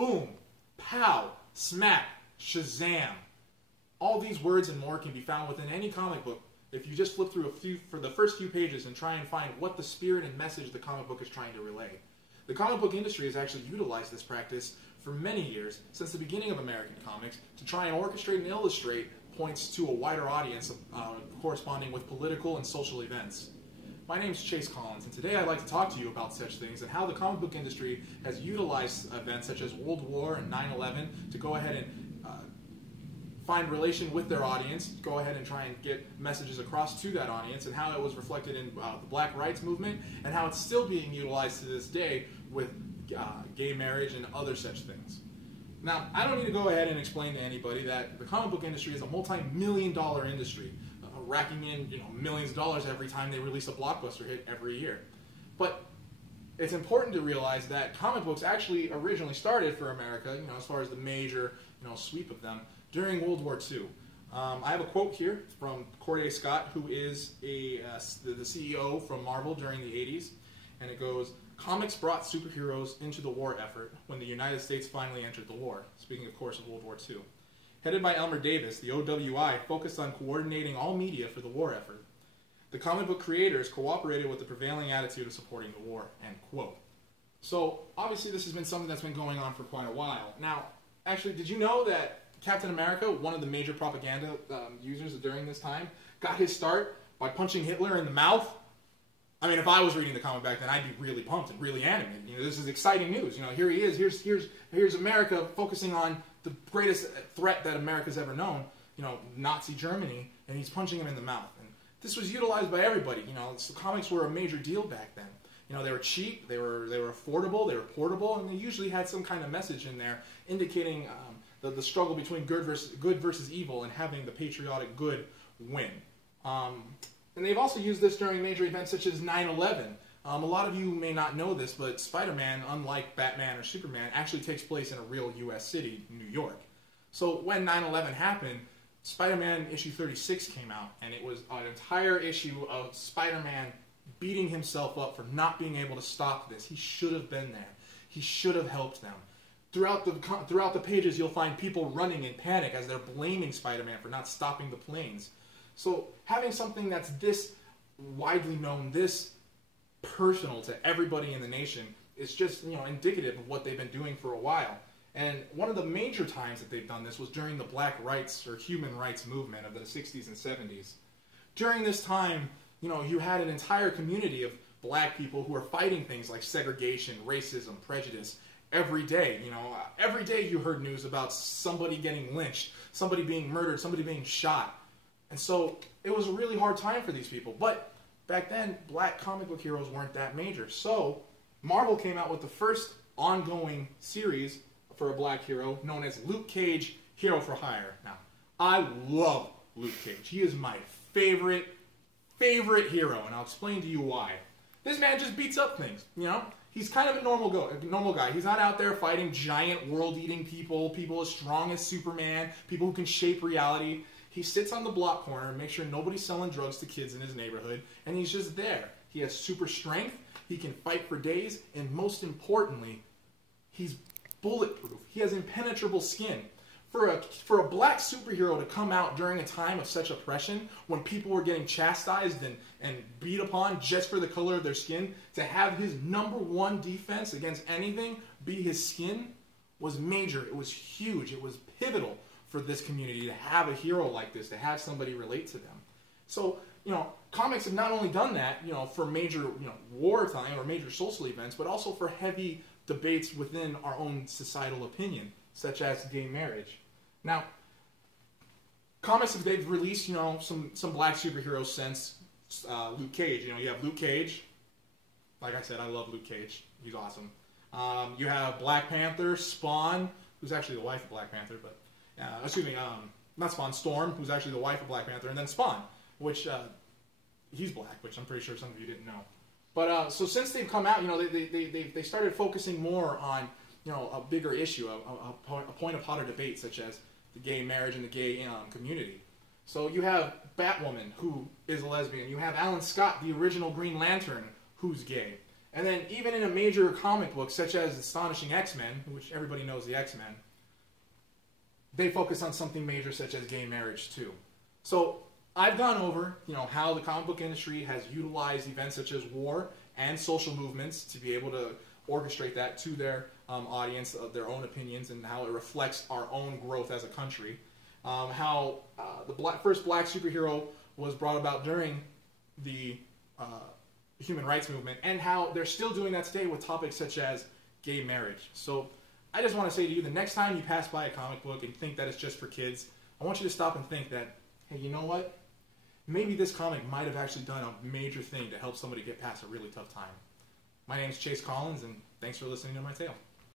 boom, pow, smack, shazam. All these words and more can be found within any comic book if you just flip through the first few pages and try and find what the spirit and message the comic book is trying to relay. The comic book industry has actually utilized this practice for many years, since the beginning of American comics, to try and orchestrate and illustrate points to a wider audience corresponding with political and social events. My name is Chase Collins, and today I'd like to talk to you about such things and how the comic book industry has utilized events such as World War and 9/11 to go ahead and find relation with their audience, go ahead and try and get messages across to that audience, and how it was reflected in the Black Rights Movement, and how it's still being utilized to this day with gay marriage and other such things. Now, I don't need to go ahead and explain to anybody that the comic book industry is a multi-million-dollar industry, racking in millions of dollars every time they release a blockbuster hit every year. But it's important to realize that comic books actually originally started for America, as far as the major sweep of them, during World War II. I have a quote here from Corday Scott, who is the CEO from Marvel during the 80s, and it goes, "Comics brought superheroes into the war effort when the United States finally entered the war," speaking of course of World War II. Headed by Elmer Davis, the OWI focused on coordinating all media for the war effort. The comic book creators cooperated with the prevailing attitude of supporting the war, end quote. So obviously this has been something that's been going on for quite a while. Now, actually, did you know that Captain America, one of the major propaganda users during this time, got his start by punching Hitler in the mouth? I mean, if I was reading the comic back then, I'd be really pumped and really animated. This is exciting news. Here he is. Here's America focusing on the greatest threat that America's ever known. Nazi Germany, and he's punching him in the mouth. And this was utilized by everybody. So comics were a major deal back then. They were cheap, they were affordable, they were portable, and they usually had some kind of message in there indicating the struggle between good versus evil, and having the patriotic good win. And they've also used this during major events such as 9/11. A lot of you may not know this, but Spider-Man, unlike Batman or Superman, actually takes place in a real U.S. city, New York. So when 9/11 happened, Spider-Man issue 36 came out, and it was an entire issue of Spider-Man beating himself up for not being able to stop this. He should have been there. He should have helped them. Throughout the pages, you'll find people running in panic as they're blaming Spider-Man for not stopping the planes. So having something that's this widely known, this personal to everybody in the nation, is just indicative of what they've been doing for a while. And one of the major times that they've done this was during the Black Rights or Human Rights movement of the 60s and 70s. During this time, you had an entire community of black people who were fighting things like segregation, racism, prejudice. Every day, every day you heard news about somebody getting lynched, somebody being murdered, somebody being shot. And so it was a really hard time for these people. But back then, black comic book heroes weren't that major. So Marvel came out with the first ongoing series for a black hero known as Luke Cage, Hero for Hire. Now, I love Luke Cage. He is my favorite hero, and I'll explain to you why. This man just beats up things, He's kind of a normal guy. He's not out there fighting giant world-eating people as strong as Superman, people who can shape reality. He sits on the block corner and makes sure nobody's selling drugs to kids in his neighborhood, and he's just there. He has super strength, he can fight for days, and most importantly, he's bulletproof. He has impenetrable skin. For a black superhero to come out during a time of such oppression, when people were getting chastised and beat upon just for the color of their skin, to have his #1 defense against anything be his skin was major. It was huge. It was pivotal for this community to have a hero like this, to have somebody relate to them. So, comics have not only done that, for major, wartime or major social events, but also for heavy debates within our own societal opinion, such as gay marriage. Now, comics, they've released, some black superheroes since Luke Cage. You have Luke Cage. Like I said, I love Luke Cage. He's awesome. You have Black Panther, Spawn, who's actually the wife of Black Panther, but, not Spawn, Storm, who's actually the wife of Black Panther, and then Spawn, which, he's black, which I'm pretty sure some of you didn't know. But, so since they've come out, they started focusing more on, a bigger issue, a point of hotter debate, such as the gay marriage and the gay community. So you have Batwoman, who is a lesbian. You have Alan Scott, the original Green Lantern, who's gay. And then even in a major comic book such as Astonishing X-Men, which everybody knows the X-Men, they focus on something major such as gay marriage too. So I've gone over, how the comic book industry has utilized events such as war and social movements to be able to orchestrate that to their audience, their own opinions, and how it reflects our own growth as a country. How the first black superhero was brought about during the human rights movement, and how they're still doing that today with topics such as gay marriage. So I just want to say to you, the next time you pass by a comic book and think that it's just for kids, I want you to stop and think that, hey, you know what? Maybe this comic might have actually done a major thing to help somebody get past a really tough time. My name is Chase Collins, and thanks for listening to my tale.